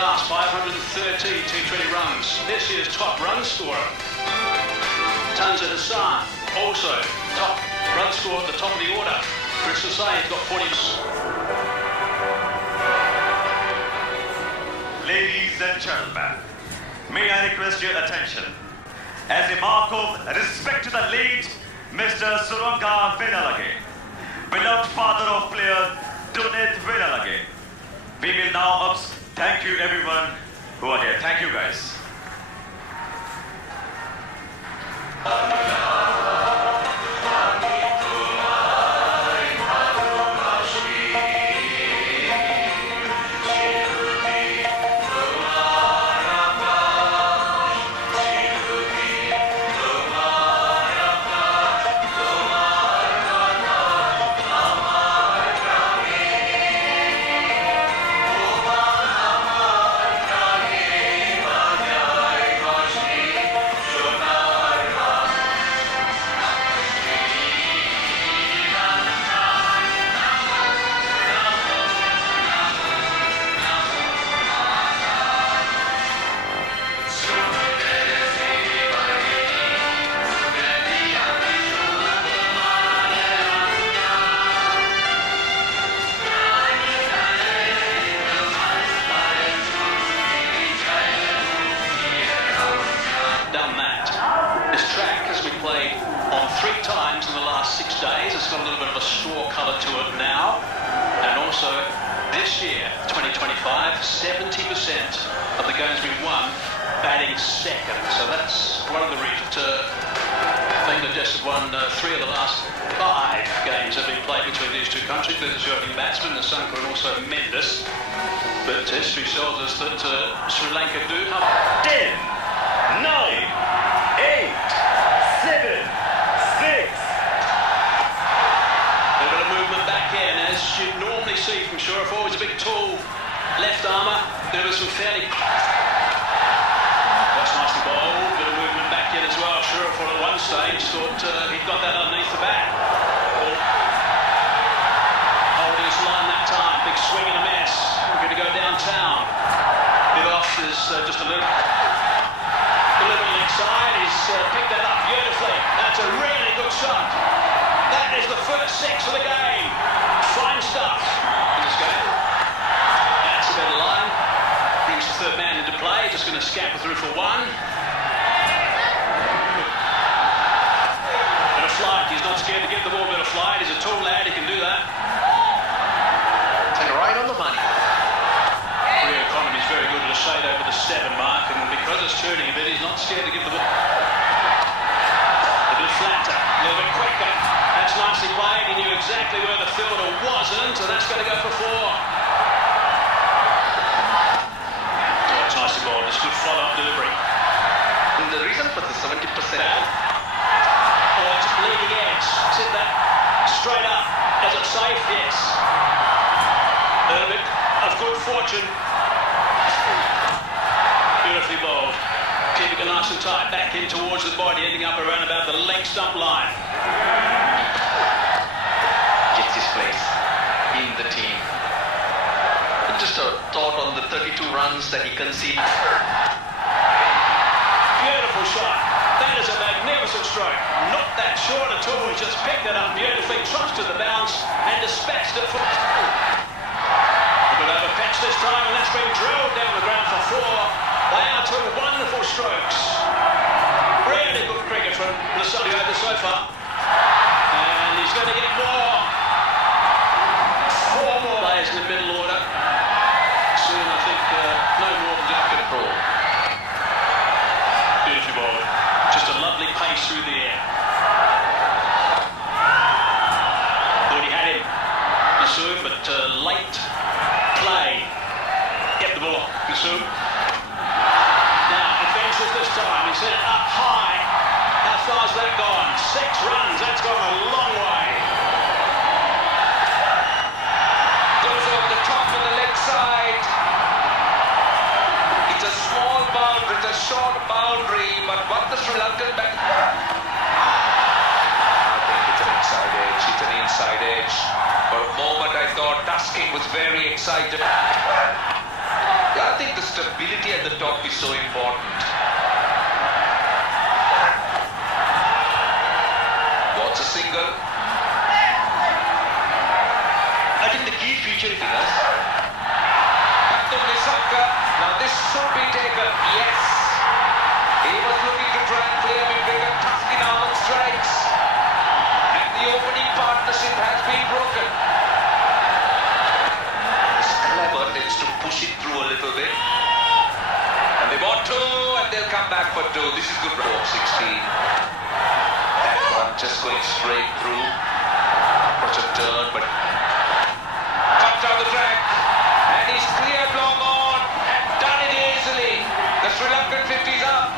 last 513 T20 runs. This year's top run scorer. Tanzan Hassan, also top run scorer at the top of the order. Chris Hassan's got 40. Ladies and gentlemen, may I request your attention as a mark of respect to the late Mr. Srilanka beloved father of player Dunit Villalage. We will now thank you everyone who are here. Thank you guys. Played on 3 times in the last 6 days. It's got a little bit of a straw colour to it now. And also this year, 2025, 70% of the games we won batting second. So that's one of the reasons. Bangladesh have won 3 of the last 5 games that have been played between these 2 countries. There's the opening batsman, Srilanka, and also Mendes. But history shows us that Sri Lanka do have 10, 9, 8, 7, 6. A bit of movement back in, as you'd normally see from Shurafur. He's a big, tall left armour. There was some fairly... That's nicely bowled. Bit of movement back in as well. Shurafur at one stage thought he'd got that underneath the bat. Holding his line that time. Big swing and a miss. We're going to go downtown. Bit off is just a little... Delivery inside, he's picked that up beautifully. That's a really good shot. That is the first 6 of the game. Fine stuff in this game. That's a better line. Brings the 3rd man into play. Just going to scamper through for 1. Bit of flight. He's not scared to give the ball a bit of flight. He's a tall lad. He can do that. Take it right on the money. Is very good at a shade over the 7 mark, and because it's turning a bit, he's not scared to give the ball. A bit flatter, a little bit quicker. That's nicely played. He knew exactly where the fielder wasn't, and that's going to go for 4. Oh, it's nicely bowled. It's good follow-up delivery. And the reason for the 70%. Oh, it's leading edge. Sit that straight up. Is it safe? Yes. A little bit of good fortune. Beautifully bowled. Keeping it nice and tight. Back in towards the body, ending up around about the leg stump line. Gets his place in the team. Just a thought on the 32 runs that he conceded. Beautiful shot. That is a magnificent stroke. Not that short at all. He's just picked it up beautifully, trusted the bounce, and dispatched it for... A bit over pitch this time, and that's been drilled down the ground for 4. They are 2 wonderful strokes. Really good cricket from Lasani over so far. And he's going to get more. 4 more players in the middle order. Soon, I think, no more than that control. Beautifully bowled. Just a lovely pace through the air. Thought he had him, Nasoom, but late play. Get the ball, Nasoom. This time, he sent it up high. How far's that gone? 6 runs, that's gone a long way. Goes over the top of the leg side. It's a small boundary, it's a short boundary, but what the Sri Lankan back... I think it's an inside edge, it's an inside edge. For a moment I thought Tasking was very excited. Yeah, I think the stability at the top is so important. What's a single? I think the key feature is us. Now this should be taken. Yes. He was looking to try and clear him bigger. Tusky now on strikes. And the opening partnership has been broken. It's clever, tends to push it through a little bit. And they want two, and they'll come back for two. This is good. 4-16. That one just going straight through. Such a turn, but cut down the track. And he's clear long on and done it easily. The Sri Lankan 50's up.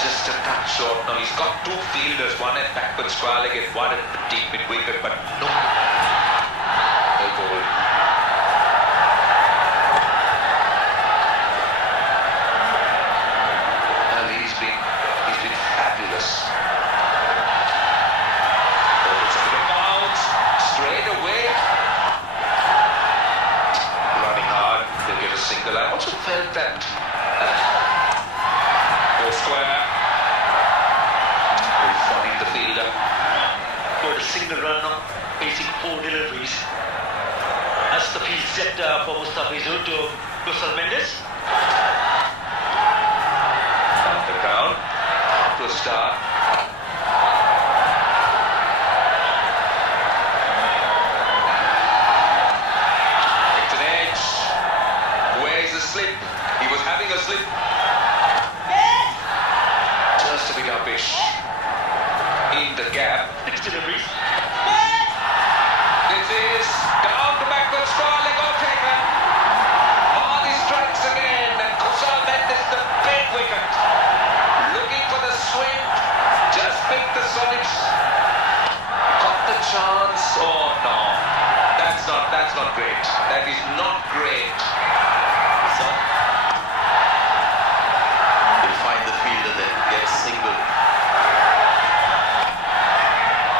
Just a touch short now. He's got two fielders, one at backward square leg and one at the deep mid wicket, but no. No goal. Well, he's been fabulous. It's a bit of bounce, straight away. Running hard, they'll get a single. I also felt that square. Very funny the fielder. Got a single run on facing 4 deliveries. That's the field set for Mustafizur to Kusal Mendes. Down the ground. To a start. It's an edge. Where is the slip? He was having a slip. Just a bit uppish. In the gap. 6 deliveries. This is down to backward score, leg off taken. Hardy strikes again, and Kusal Mendes the big wicket. Looking for the swing, just picked the solids. Got the chance. Oh no, that's not great. That is not great. So Will find the fielder then, get a single.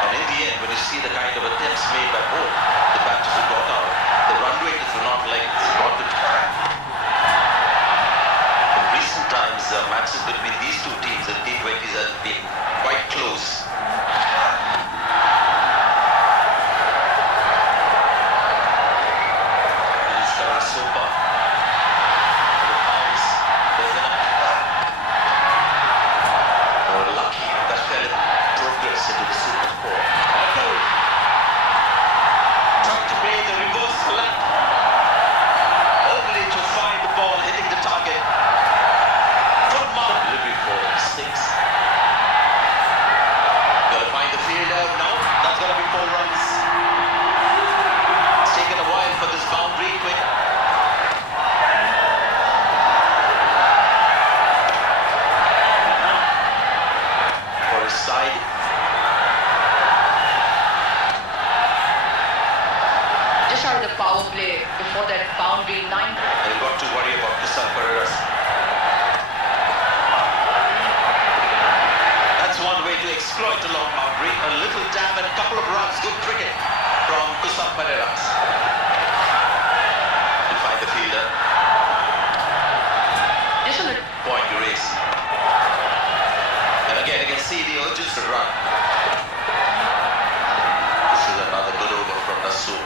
And in the end, when you see the kind of attempts made by both the batters who got out, the run rate is not like it's got to. In recent times, matches between these two teams in T20s have been quite close. He's Karasopa. Lucky that fell in progress into the Super 4. Trying to play the reverse lap, only to find the ball hitting the target. From Mount delivery for 6. Gotta find the fielder. No, that's gonna be 4 runs. It's taken a while for this boundary quick. For his side. Just out of the power play before that boundary 9. And you've got to worry about Kusal Pereira's. That's one way to exploit a long boundary. A little dab and a couple of runs. Good cricket from Kusal Pereira's. You find the fielder. Just on the Point to race. And again, you can see the urges to run. This is another good over from Nasu.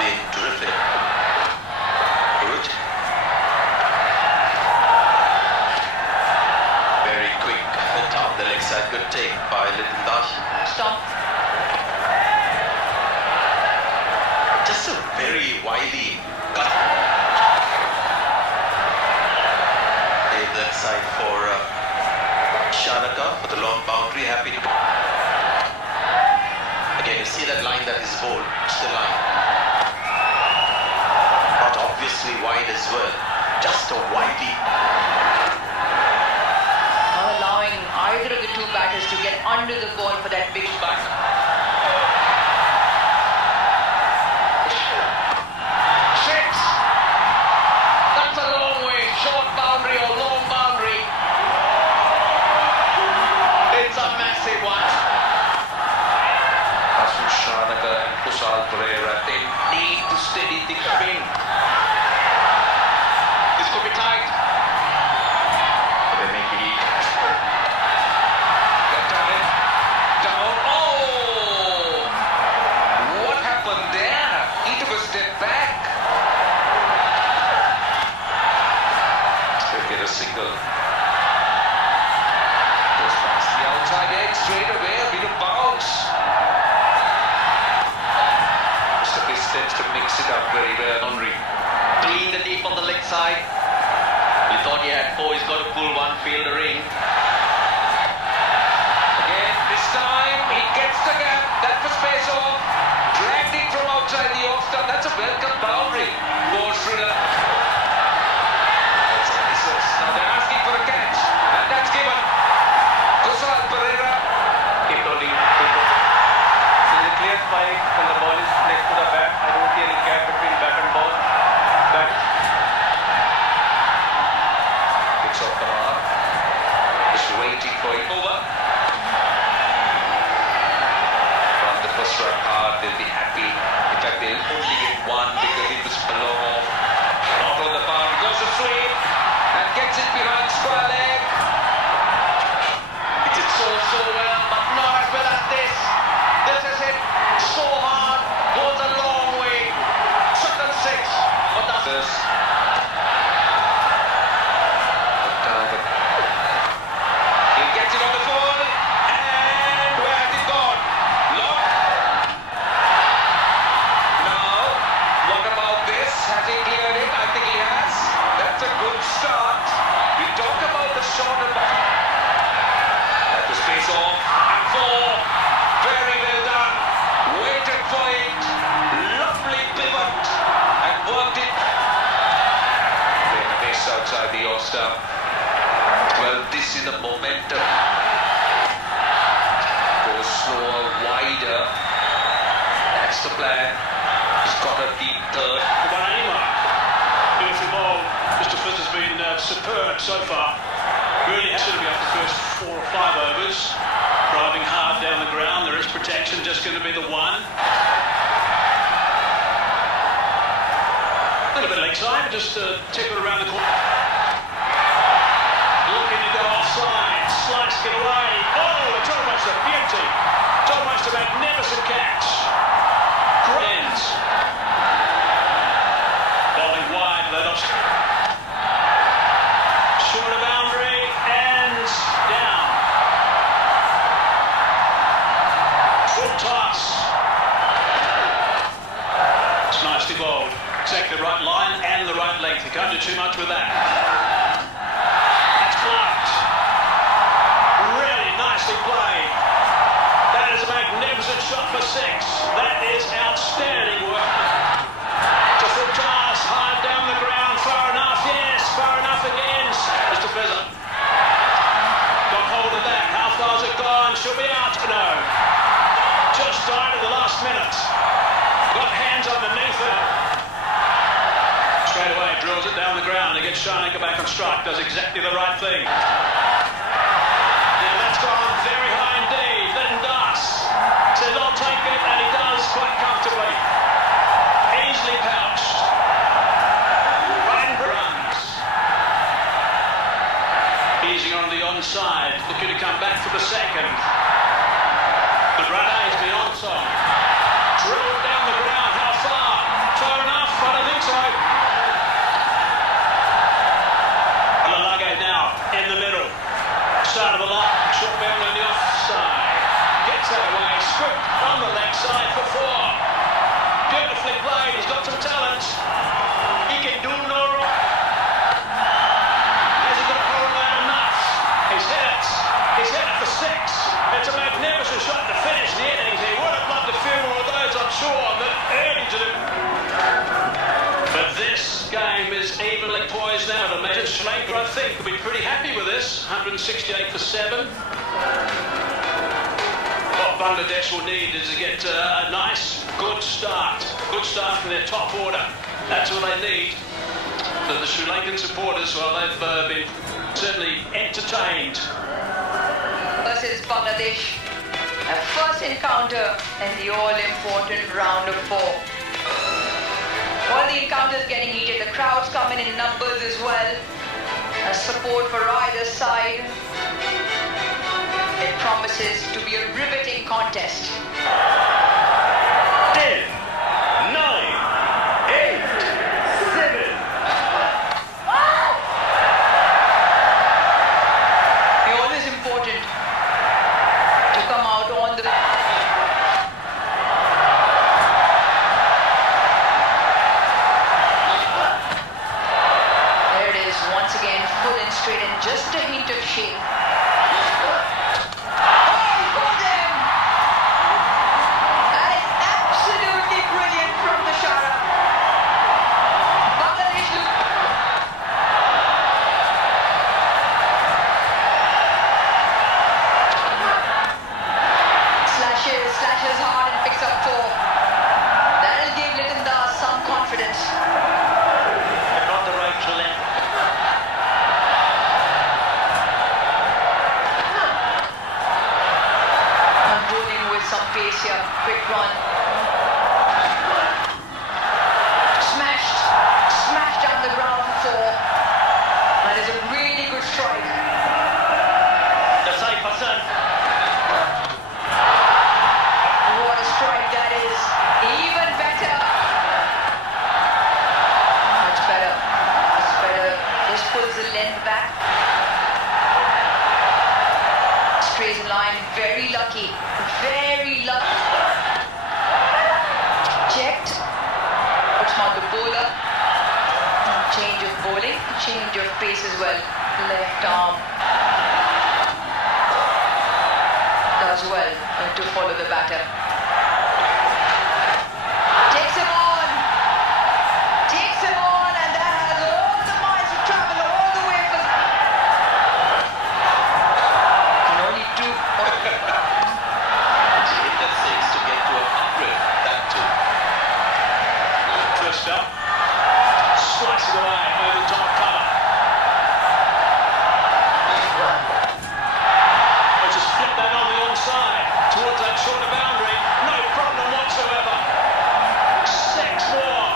Being terrific. Good. Very quick. And top the leg side. Good take by Litin Dash. stop. Just a very wily cut. Take that side for Srilanka for the long boundary. Happy to. Again, you see that line that is bowled. It's the line. Not obviously wide as well. Just a wily. Not allowing either of the two batters to get under the ball for that big bat. Six. That's a long way. Short boundary or long boundary. It's a massive one. That's from Srilanka and Kusal Pereira. They need side. He thought he had 4, he's got to pull one fielder in. Again, this time he gets the gap. That's the space off. Dragged it from outside the off stump. That's a welcome boundary for Sri Lanka. That's a misses. Now they're asking for a catch. And that's given. Kusal Pereira. Keep holding. This is a clear spike when the ball is next to the bat. I don't see any gap between bat and ball. Bat. Picks off the mark. Just waiting for it over. Run the first run hard, they'll be happy. In fact, they'll only get one because it was below off. Not on the bound, goes to sweep and gets it behind square leg. It's hit so well, but not as well as this. This is hit so hard, goes a long way. Second 6, but that's this. He gets it on the full, and where has it gone? Long. Now, what about this? Has he cleared it? I think he has. That's a good start. We talk about the short and at the space off, and 4. Very well done. Waited for it. Lovely pivot, and worked it. Playing a miss outside the off stump. Well, this is the momentum. Go slower, wider. That's the plan. He's got a deep third. The 180 mark. Beautiful ball. Mr. Fizz has been superb so far. Really has to be up the first 4 or 5 overs. Driving hard down the ground. There is protection, just going to be the 1. A little bit leg side, just tickle around the corner. Looking to go offside, sliced it away. Oh, it's almost a beauty. It's almost a magnificent catch. Great. Bowling wide, let off. Short of boundary and down. Full toss. It's nicely bowled. Exactly the right line and the right length. You can't do too much with that. Really nicely played. That is a magnificent shot for 6. That is outstanding work. It's a full toss, hard down the ground, far enough, yes, far enough again. Mr. Fezzer got hold of that. How far's it gone? Should be out. No. Just died at the last minute. Got hands underneath it. Straight away, drills it down the ground. Against Srilanka back on strike. Does exactly the right thing. Now that's gone very high indeed. Then Das says, I'll take it, and he does quite comfortably. Easily pouched. Right runs. Easing on the onside. Looking to come back for the second. But Rana has been on song. Drilled down the ground. How far? Far enough? I don't think so. Now in the middle, start of the line, short bound on the offside, gets that away, script on the leg side for 4. Beautifully played, he's got some talent, he can do no wrong. Has he got a hold of that enough? He's hit it for 6. It's a magnificent shot to finish the innings. He would have loved a few more of those, I'm sure, but early to do. But this game is evenly poised now. To imagine Sri Lanka, I think, will be pretty happy with this. 168 for 7. What Bangladesh will need is to get a nice, good start. Good start from their top order. That's what they need. But the Sri Lankan supporters, well, they've been certainly entertained. Versus Bangladesh. A first encounter in the all-important round of 4. All the encounters getting heated, the crowds coming in numbers as well. A support for either side. It promises to be a riveting contest. 10, 9, 8, 7. It's always important to come out on the... and very lucky. Very lucky. Checked. Outsmart the bowler. Change of bowling, change of pace as well. Left arm. Does well to follow the batter. Takes him on. Takes him on, and that has all the miles to travel all the way for. And only two. He hit that 6 to get to 100. That too. First up. Slices away over the top of cover. Let's just flip that on the onside towards that shorter boundary. No problem whatsoever. 6 more.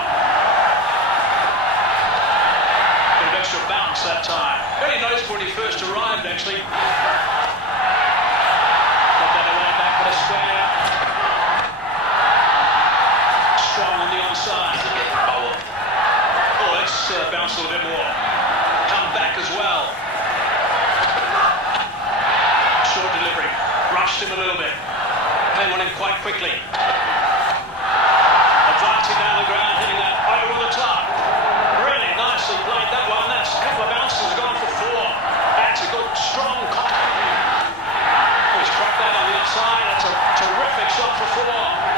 Bit of extra bounce that time. Very noticeable when he first arrived, actually. Got that away back for the square. Strong on the onside. He's getting power. Oh, let's bounce a little bit more. Come back as well. Short delivery. Rushed him a little bit. Came on him quite quickly. Advancing down the ground, hitting that over the top. Really nicely played that one. That's a couple of bounces gone for 4. That's a good, strong he's cracked that on the outside. That's a terrific shot for 4.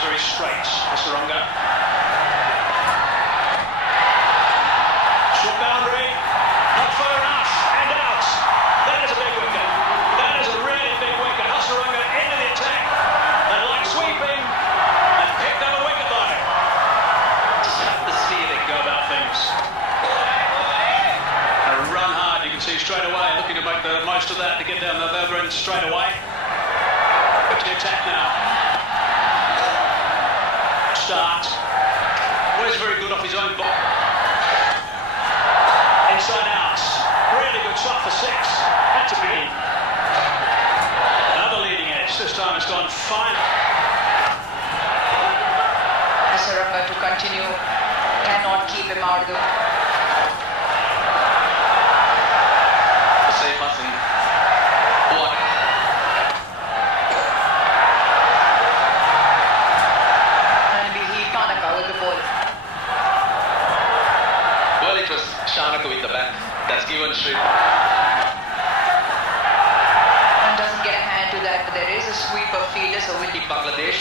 Very straight, Srilanka. Short boundary, not far enough, and out. That is a big wicket. That is a really big wicket. Srilanka into the attack. They like sweeping and picked up a wicket though. Just have this feeling go about things. And run hard, you can see straight away, looking to make the most of that to get down the other end straight away. To the attack now. Start. Always very good off his own block. Inside out. Really good shot for 6. That's a big. Another leading edge. This time it's gone fine. Srilanka to continue. Cannot keep him out of the. Save us in 1. Well, it was Shanaka with the bat. That's given Sri. And doesn't get a hand to that, but there is a sweep of fielders, so will Bangladesh.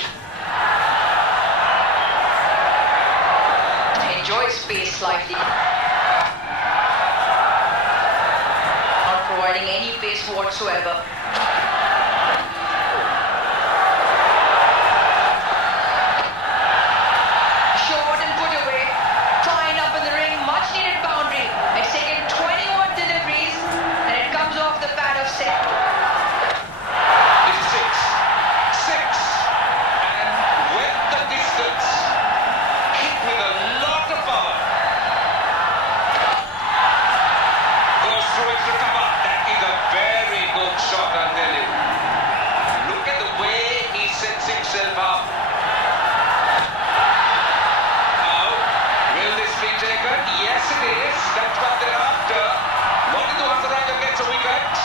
enjoy space slightly. Not providing any pace whatsoever. Short and put away. Tying up in the ring, much needed boundary. It's taken 21 deliveries and it comes off the pad of 6. This is 6. 6. And went the distance. Hit with a lot of power. Goes through it to cover. That is a very good shot, I'll tell you. Look at the way he sets himself up. Now, will this be taken? Yes, it is. That's what they're after. What do Srilanka gets a wicket?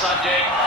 Sanjay.